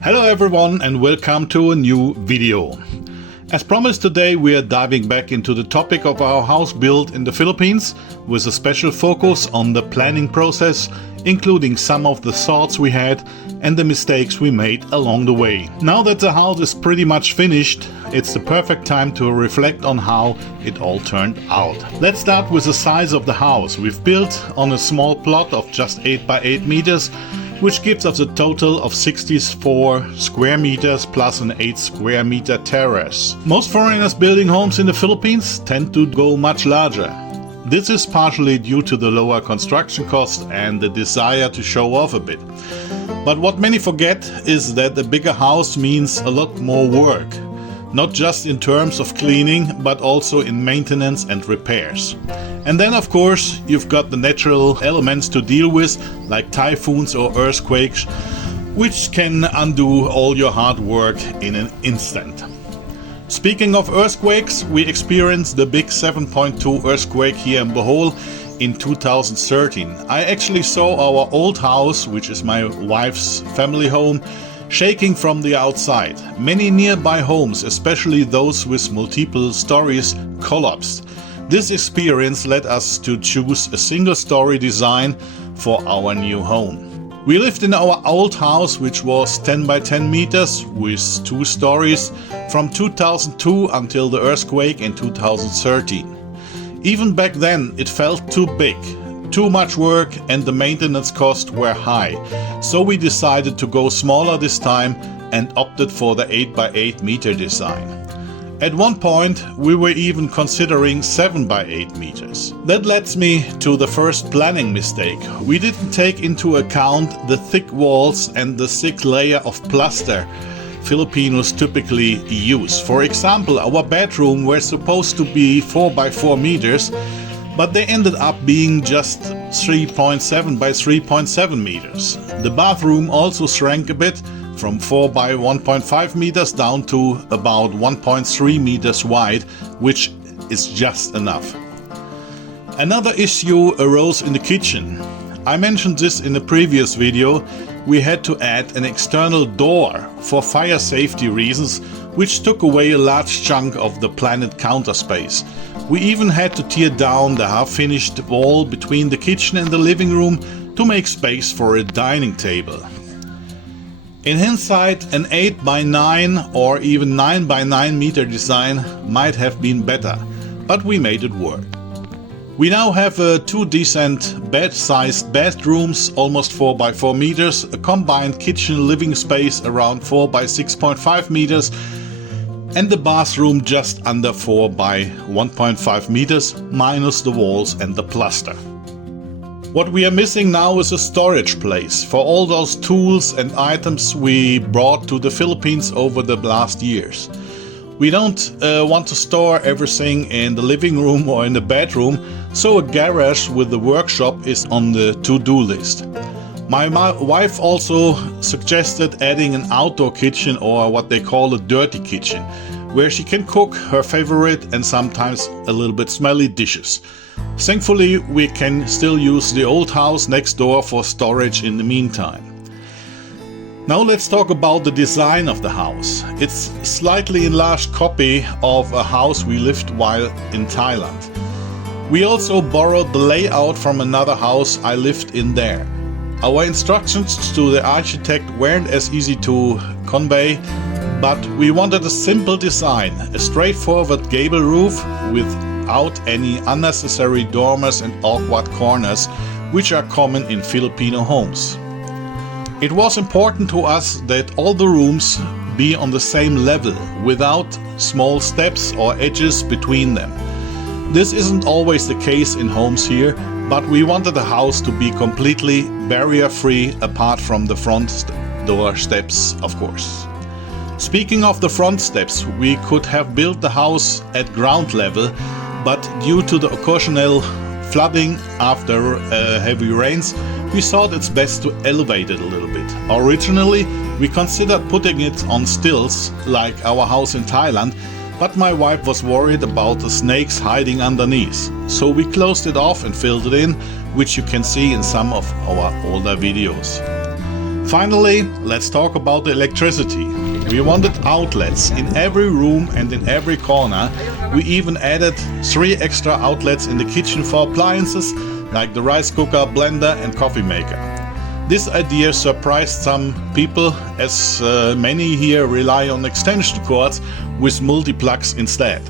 Hello everyone and welcome to a new video. As promised, today we are diving back into the topic of our house built in the Philippines with a special focus on the planning process, including some of the thoughts we had and the mistakes we made along the way. Now that the house is pretty much finished, it's the perfect time to reflect on how it all turned out. Let's start with the size of the house. We've built on a small plot of just 8 by 8 meters, which gives us a total of 64 square meters plus an 8 square meter terrace. Most foreigners building homes in the Philippines tend to go much larger. This is partially due to the lower construction cost and the desire to show off a bit. But what many forget is that a bigger house means a lot more work. Not just in terms of cleaning, but also in maintenance and repairs. And then of course you've got the natural elements to deal with, like typhoons or earthquakes, which can undo all your hard work in an instant. Speaking of earthquakes, we experienced the big 7.2 earthquake here in Bohol in 2013. I actually saw our old house, which is my wife's family home, shaking from the outside. Many nearby homes, especially those with multiple stories, collapsed. This experience led us to choose a single-story design for our new home. We lived in our old house, which was 10 by 10 meters with 2 stories, from 2002 until the earthquake in 2013. Even back then it felt too big. Too much work and the maintenance costs were high, so we decided to go smaller this time and opted for the 8 by 8 meter design. At one point we were even considering 7 by 8 meters. That leads me to the first planning mistake. We didn't take into account the thick walls and the thick layer of plaster Filipinos typically use. For example, our bedroom were supposed to be 4 by 4 meters, but they ended up being just 3.7 by 3.7 meters. The bathroom also shrank a bit, from 4 by 1.5 meters down to about 1.3 meters wide, which is just enough. Another issue arose in the kitchen. I mentioned this in a previous video. We had to add an external door for fire safety reasons, which took away a large chunk of the planned counter space. We even had to tear down the half-finished wall between the kitchen and the living room to make space for a dining table. In hindsight, an 8 by 9 or even 9 by 9 meter design might have been better, but we made it work. We now have 2 decent bed-sized bedrooms, almost 4 by 4 meters, a combined kitchen-living space around 4 by 6.5 meters, and the bathroom just under 4 by 1.5 meters, minus the walls and the plaster. What we are missing now is a storage place for all those tools and items we brought to the Philippines over the last years. We don't want to store everything in the living room or in the bedroom, so a garage with the workshop is on the to-do list. My wife also suggested adding an outdoor kitchen, or what they call a dirty kitchen, where she can cook her favorite and sometimes a little bit smelly dishes. Thankfully, we can still use the old house next door for storage in the meantime. Now let's talk about the design of the house. It's a slightly enlarged copy of a house we lived while in Thailand. We also borrowed the layout from another house I lived in there. Our instructions to the architect weren't as easy to convey, but we wanted a simple design, a straightforward gable roof without any unnecessary dormers and awkward corners, which are common in Filipino homes. It was important to us that all the rooms be on the same level, without small steps or edges between them. This isn't always the case in homes here, but we wanted the house to be completely barrier-free apart from the front door steps, of course. Speaking of the front steps, we could have built the house at ground level, but due to the occasional flooding after heavy rains, we thought it's best to elevate it a little bit. Originally, we considered putting it on stilts, like our house in Thailand, but my wife was worried about the snakes hiding underneath, so we closed it off and filled it in, which you can see in some of our older videos. Finally, let's talk about the electricity. We wanted outlets in every room and in every corner. We even added 3 extra outlets in the kitchen for appliances like the rice cooker, blender and coffee maker. This idea surprised some people, as many here rely on extension cords with multi-plugs instead.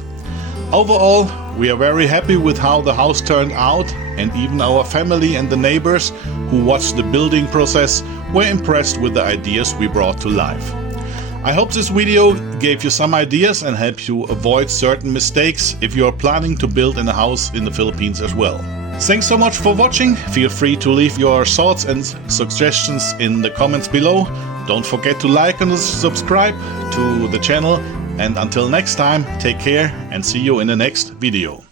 Overall, we are very happy with how the house turned out, and even our family and the neighbors who watched the building process were impressed with the ideas we brought to life. I hope this video gave you some ideas and helped you avoid certain mistakes if you are planning to build in a house in the Philippines as well. Thanks so much for watching. Feel free to leave your thoughts and suggestions in the comments below. Don't forget to like and subscribe to the channel. And until next time, take care and see you in the next video.